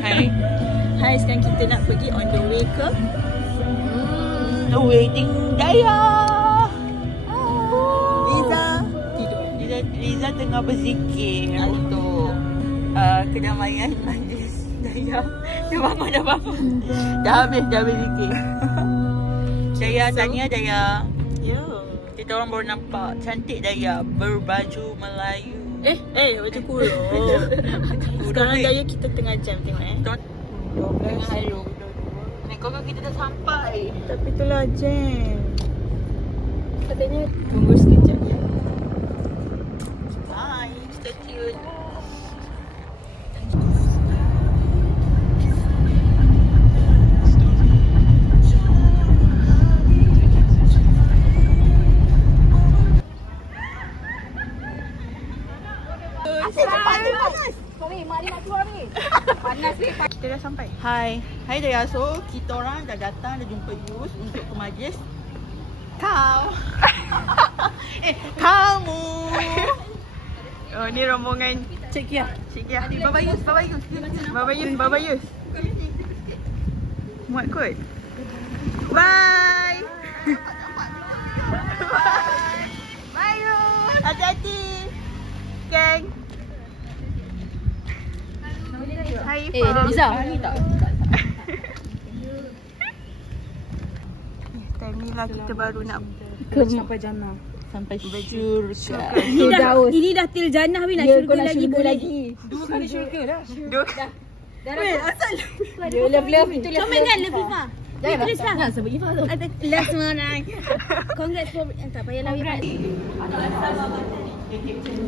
Hai. Hai, sekarang kita nak pergi on the way ke The wedding Daya. Liza tidur. Liza tengah berzikir untuk kedamaian majlis Daya. Dah bangun. Dah habis zikir. Daya tanya Daya. Ya. Kita orang baru nampak cantik Daya berbaju Melayu. Baju kurung. Sekarang Daya kita tengah jam tengok 12 hari 22. Kau kita dah sampai. Tapi itulah jam. Katanya tunggu sekejap je. Bye, stay tuned. Panas ni. Kita dah sampai. Hai Daya. So kita orang dah datang, dah jumpa Yus untuk ke majlis. Kamu. Oh, ni rombongan Cik Kia. Baba Yus. Muat kot. Bye. Bye Yus. Hati-hati. Geng. Hai Liza. Time ni lah kita baru nak Sampai jannah. Sampai syurga. Ini dah til jannah weh, nak syurga lagi boleh. Dua kali syurga dah. Weh, asal. Love itu love. Komen kan love Ifa. Jangan sebut Ifa tu. Love semua nak. Congrats for tak payahlah Ifa.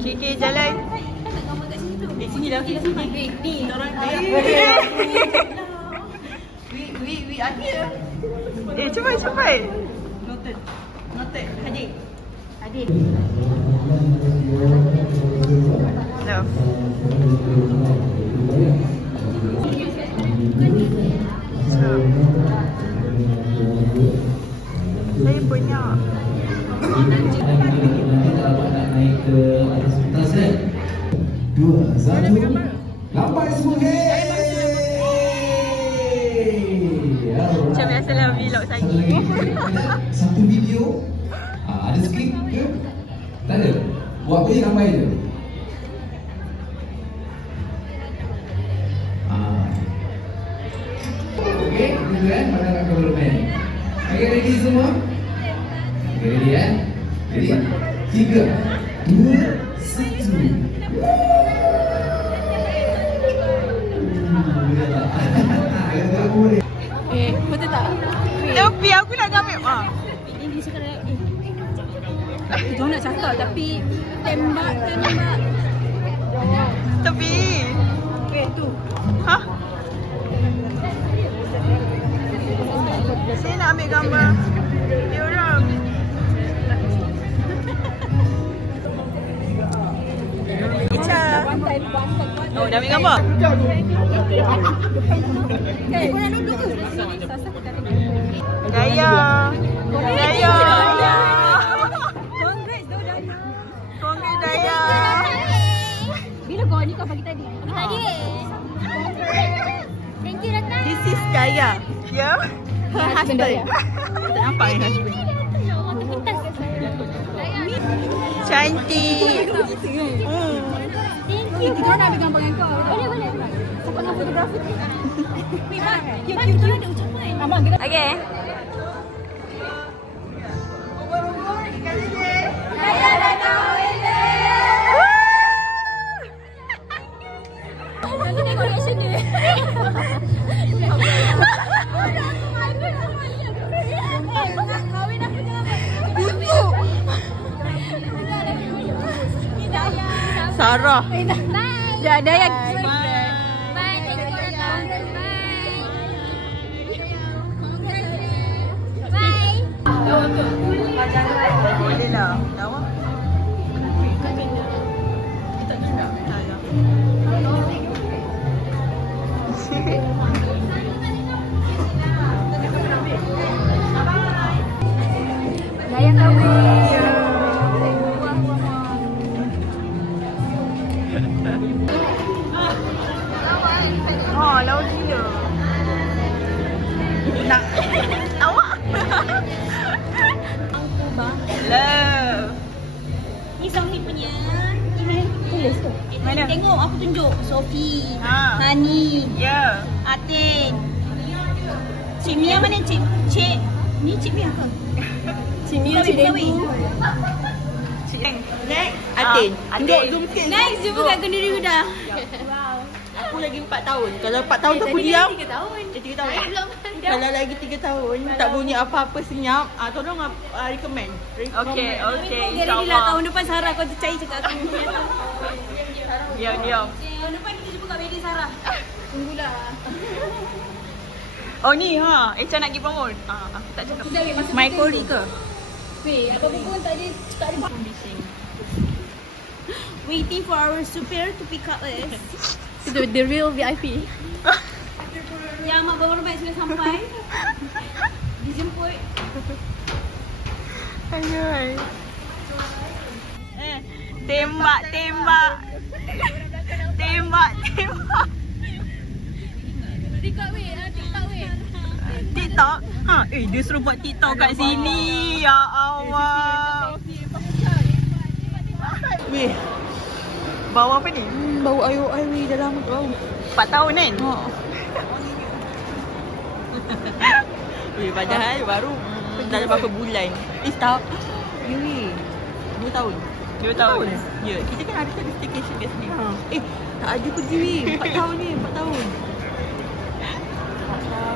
Kiki jalan. Sini dah kita sini. Ni orang Daya. We are here. Cepat. Noted. Hadir. No. Saya punya. Dua, satu, lambai semua. Macam biasalah vlog saya. Satu video, ada skrip ke? Tak ada. Buat apa je lambai je. Okey, itu kan mana kat cameraman. Okay, ready semua? Okay, ready kan? Ready? 3, 2, 1. Betul tak? Tapi aku nak ambil. Ini sekarang kita nak cakap tapi tembak. Tepi. Tu. Hah? Saya nak ambil gambar dia orang. Ica. Oh, dah ambil gambar? Kau nak duduk ke? Daya. Congrats Daya. Bila kau ni kau pagi tadi? Tadi. Thank you datang. This is Daya. Ya. Her husband. Tak nampak yang husband. Cantik. Kita nak ambil gambar dengan kau. Boleh. Siapa nak fotografer? Kita ada ucapan. Abang kita. Okay. Daya datang wedding. Aku tengok reaction dia. Kahwin aku jangan. Sarah. Dah Daya. Bye. Thank you for datang. Bye. Boleh lah. Lawa. Daya kahwin. Bagi tengok, aku tunjuk. Sophie, Ha. Hani, Ya. Atin. Cik Mia mana Cik? Ni Cik Mia ke? Cik Mia, Cik Dengku. Next, Atin. Atin. Tunjuk zoom sikit. Next, jumpa kat Kenduri Huda. Aku lagi 4 tahun. Kalau 4 tahun tu aku diam. 3 tahun. 3 tahun. Kalau lagi 3 tahun tak bunyi apa-apa senyap, tolong recommend. Okey, Dia ready lah tahun depan Sarah kau percaya cakap aku. Diam. Tahun depan kita jumpa kat wedding Sarah. Tunggulah. Oh ni Echa nak pergi promote. Aku tak cakap. My Kori ke? Weh, apa-apa pun tak ada Waiting for our superior to pick up us. the real VIP. Yang mak berhormat sudah sampai. Dijemput. Ayuh. Tembak. TikTok. Dia suruh buat TikTok kat sini. Ya Allah. Weh, Bau apa ni? bau air weh dah lama bau. 4 tahun kan? Weh, padahal baru dalam berapa bulan. Tak. Ya weh. 2 tahun. 2 tahun. Ya, kita kan ada satu staycation kat sini. Tak ada kerja weh. 4 tahun ni, 4 tahun.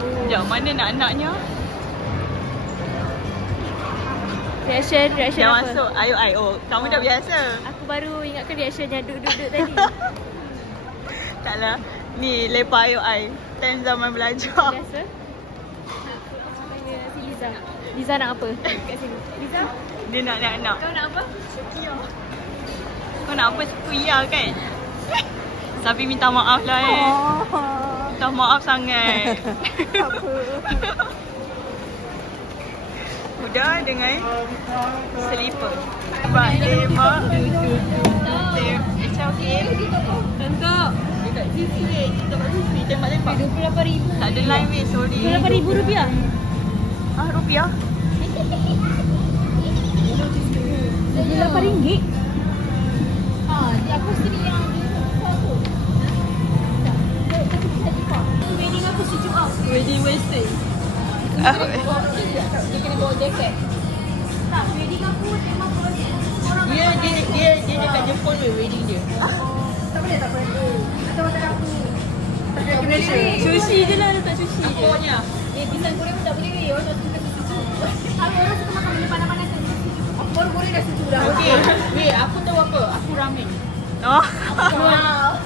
Sekejap, mana nak anaknya? Reaction Yang apa? masuk. Ayo. Kamu dah biasa. Aku baru ingatkan reaction yang duduk-duduk tadi. Taklah. Ni lepak ayo ai. Time zaman belajar. Biasa. Tanya si Liza. Liza nak apa? Kat sini. Liza, Dia nak. kau nak apa? Kau nak apa Sukiya kan? Tapi minta maaf lah Minta maaf sangat. Udah dengan slipper. Sebab tema Echa okey? Tengok. Dekat TV weh. Kita kat TV. Tembak-tembak. RM28,000. Tak ada line weh, sorry. RM28,000. Rupiah? RM8. Aku sendiri yang aku. Wedding aku sejuk out. Wedding Wednesday. Dia kena bawa jaket. Tak, wedding aku memang orang Dia dekat Jepun weh wedding dia. Tak boleh. Atau makan aku. Tak boleh. Sushi je lah, letak sushi je. Pokoknya. Pisang goreng pun tak boleh weh. Orang tak suka sejuk. orang suka makan benda panas-panas kan. Aku baru goreng dah sejuk dah. Okey. Weh, aku tahu apa. Aku ramen. Oh.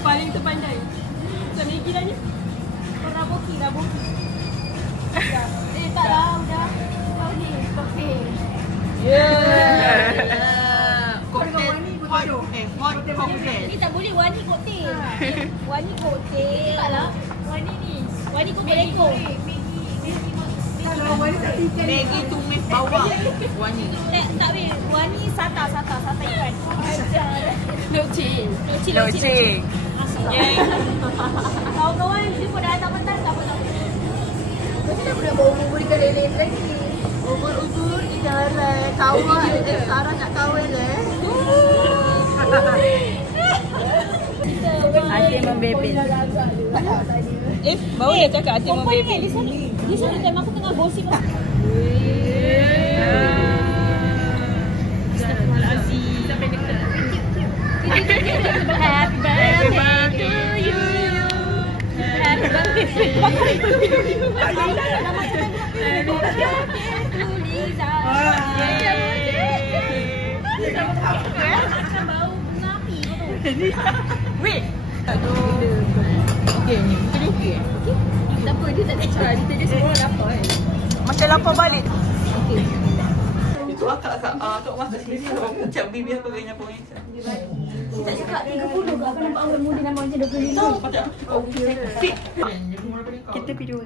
Paling terpandai. Macam Maggi lah ni. Raboki. Tak lah, udah. Kau ni, cocktail. Hot cocktail. Ni tak boleh wani cocktail. Wani cocktail. Tak lah. Wani ni. Wani cocktail lekong. Maggi tumis bawang. Wani. Tak weh. Wani sata ikan. Lokcing. Loceng. Kawan-kawan ni pun dah hantar petang tak apa. Macam mana nak bawa bubur ikan lele lagi? Ubur-ubur di dalam. Kawan. Sarah nak kawan Atin membebel. Baru dia cakap Atin membebel. Di sana time aku tengah gosip lah. Astagfirullahalazim. Sampai dekat. Happy birthday to you. Happy birthday to you. Akan bau bunga api tu. Wait. Okey ni. Betul okey. Tak apa, dia tak kecah. Dia semua orang lapar kan. Macam lapar balik. Itu akak tok masak sini. Macam bibi apa gaya apa ni. Tak cakap 30 ke apa nampak awal muda nama macam 25. Kita video.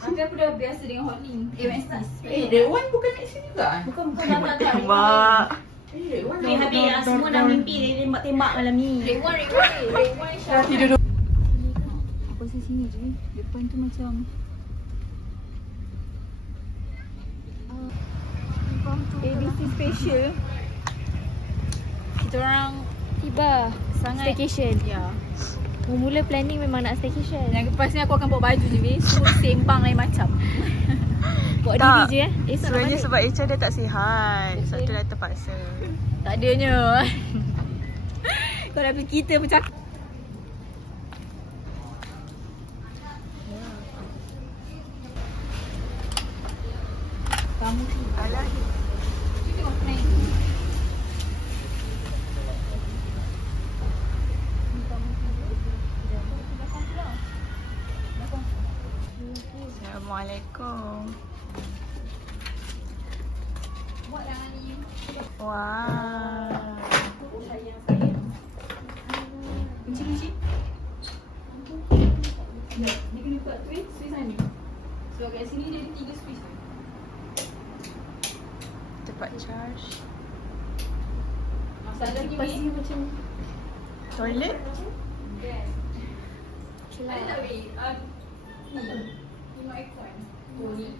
Aku dah biasa dengan hot link. That one bukan kat sini juga. Bukan Tembak. Weh, habis lah. Semua dah mimpi dia tembak-tembak malam ni. Red one Syah. Posisi sini je. Depan tu macam ABC special. Kita orang tiba Sangat. staycation. Ya. Mula planning memang nak staycation. Yang lepas ni aku akan bawa baju ni semua sembang lain macam. Bawa Tak. diri je Sebenarnya sebab Echa dia tak sihat. Satu dah terpaksa. Tak adanya. Kau dah pergi kita bercakap. Kamu sih. Alah. Assalamualaikum. Wah. Kunci-kunci. Dia kena buka switch sana. So kat sini dia ada 3 switch. Cepat charge. Masalah ni macam Toilet? Ada tak weh? Ni. Tengok aircon. Oh ni.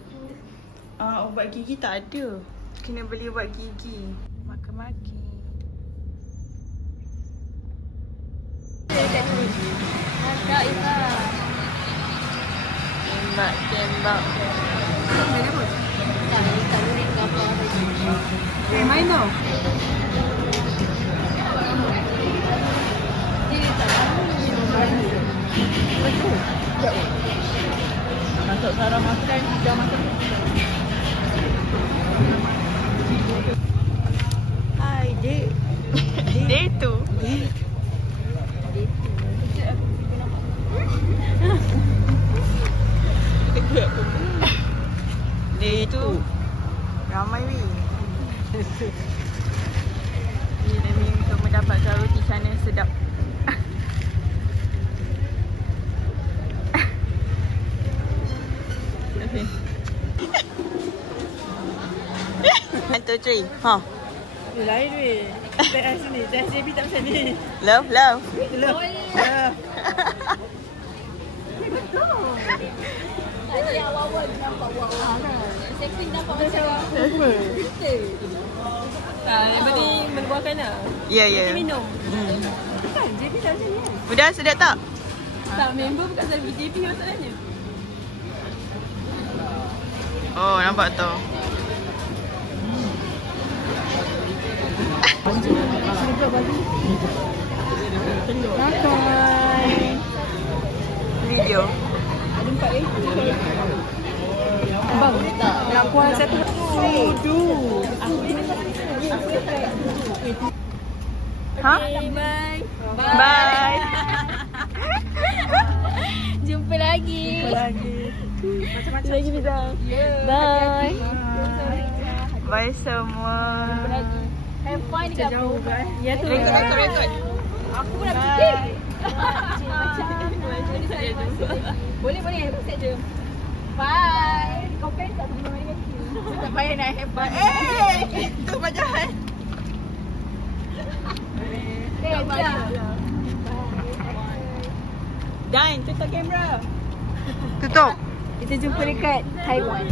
Ubat gigi tak ada. Kena beli ubat gigi. Makan-makan. Agak Ifa. Tembak. Tak boleh ke apa lagi. Main tau. Masuk sarang makan, kita makan. Hai, Dek. Day tu. Day tu. Ramai weh. Ni demi untuk mendapatkan roti canai sedap. Okay. 1, 2, 3. Ha. Lain weh. Tek sini, tek JB tak macam ni. Love. Love. Ada yang awal-awal nampak wah-wah kan. Second nampak macam kita. Yang penting berbuahkan lah. Ya. Minum. Kan, JB tak macam ni kan? Udah sedap tak? Tak, member bukan selalu JB masalahnya. Oh, nampak tu. Makan. Video. Bang, nak kuah satu. Sudu. Ha? Bye. Bye. Jumpa lagi. Macam-macam lagi bisa. Bye. Bye semua. Have fun dekat Jauh kan? Ya tu. Rekod. Aku pun nak pergi. Boleh. Set je. Bye. Kau kan tak pergi mana lagi. Tak payah nak have fun. Tu bajahan. Dan, tutup kamera. Tutup. Kita jumpa dekat Taiwan.